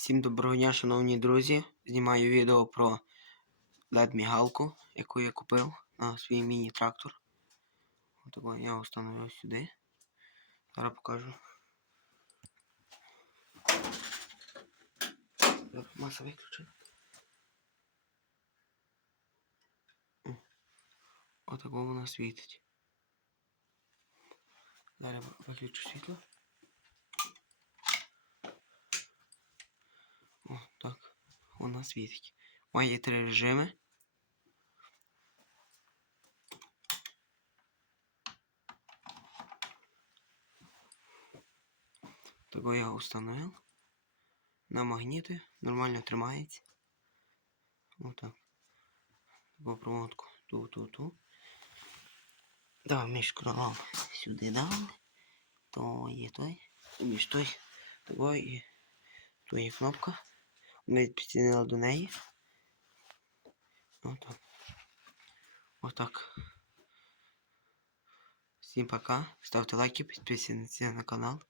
Всім доброго дня, шановні друзі. Знімаю відео про LED-мігалку, яку я купив на свій міні-трактор. Отако я встановив сюди. Зараз покажу. Маса виключена. Отако вона світить. Зараз виключу світло. О, так. Вона світить. Має три режими. Того я установив. На магніти нормально тримається. Отак. Таку проводку ту-ту-ту. Да, між кролом сюди дали. То є той. Між той. Того і то є кнопка. Ми підсоединили до неї. Отак. Отак. Всім пока. Ставте лайки, підписуйтесь на канал.